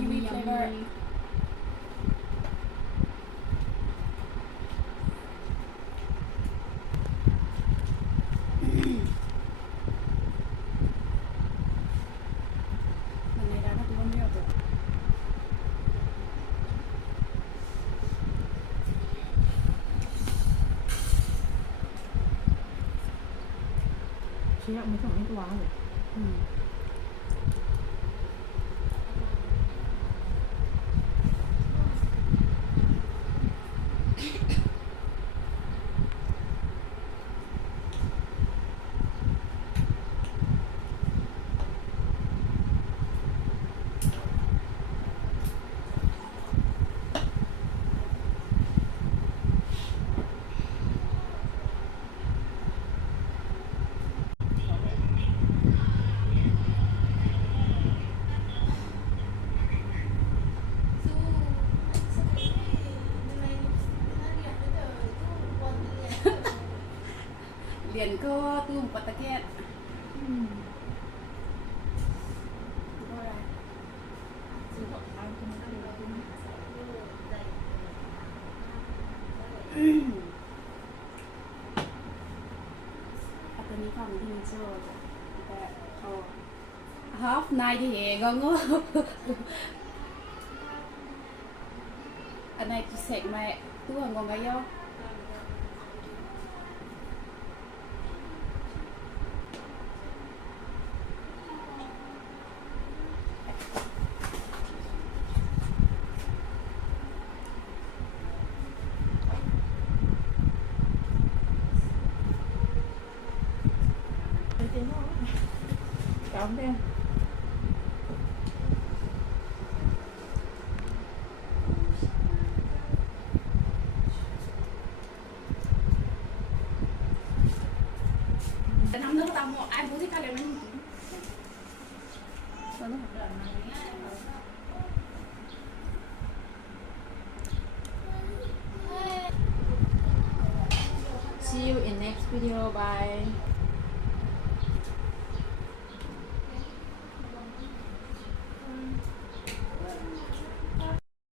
kiwi flavor มันในร้านก็ไม่เอาตัวเชี่ยไม่ต้องให้ตัวเลย เรียนก็ตุ้มปัตตะแกดอันนี้ความที่โซ่แต่เขาฮอฟนายที่เองก็งงอันไหนที่เสกมาตัวงงกันย่อCảm đen năm nước tao một ai muốn thích cái này nó See you in next video. Bye.